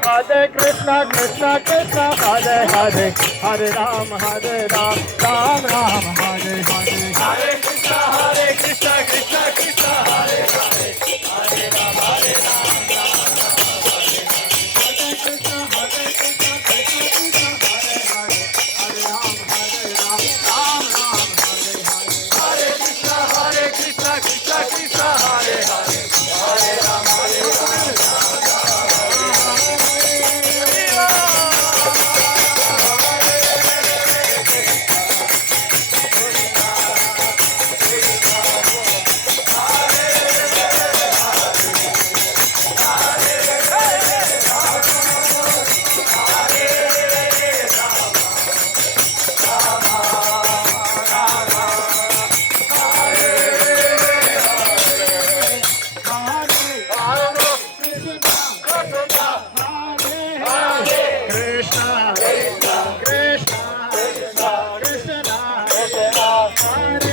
Hare Krishna, Krishna Krishna, Hare Hare, Hare Ram, Ram Ram, Hare Hare. Hare Krishna, Krishna Krishna, Hare Hare, Hare Ram, Krishna, Krishna, Krishna, Krishna, Hare